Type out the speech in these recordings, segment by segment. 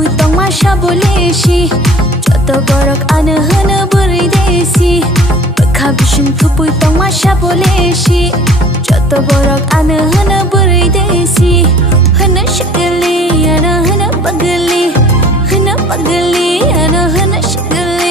thupui tong masha boleshi joto borok ane hana buri desi bakha bishin thupui tong masha boleshi joto borok ane hana buri desi hana shikali ana hana pagali ana hana shikali.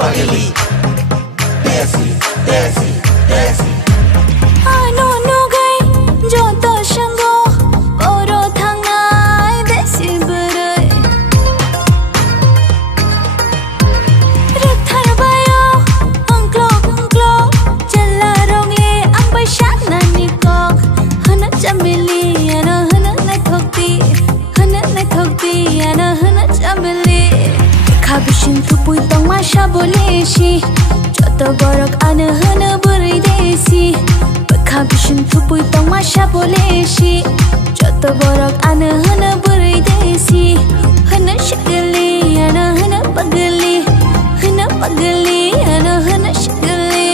Pagali, desi. Ano nugai joto shango oro thangai desi burai. Rathar bayo angklo jala rongle ambai shana nikok hana chamili ana hana nathokti ana hana chamili. Kabishin thupui tong masha boleshi joto borok ane hana buri desi kabishin thupui tong masha boleshi joto borok ane hana buri desi hana shikali ana hana pagali ana hana shikali.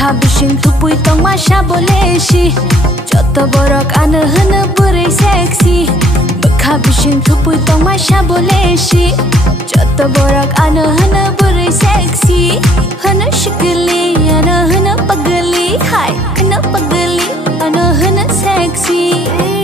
Kabishin thupui tong masha boleshi joto borok ane hana buri sexy. Kabishin thupui tong masha boleshi joto borok ane hana buri sexy hana shikali ana hana pagali ana hana sexy.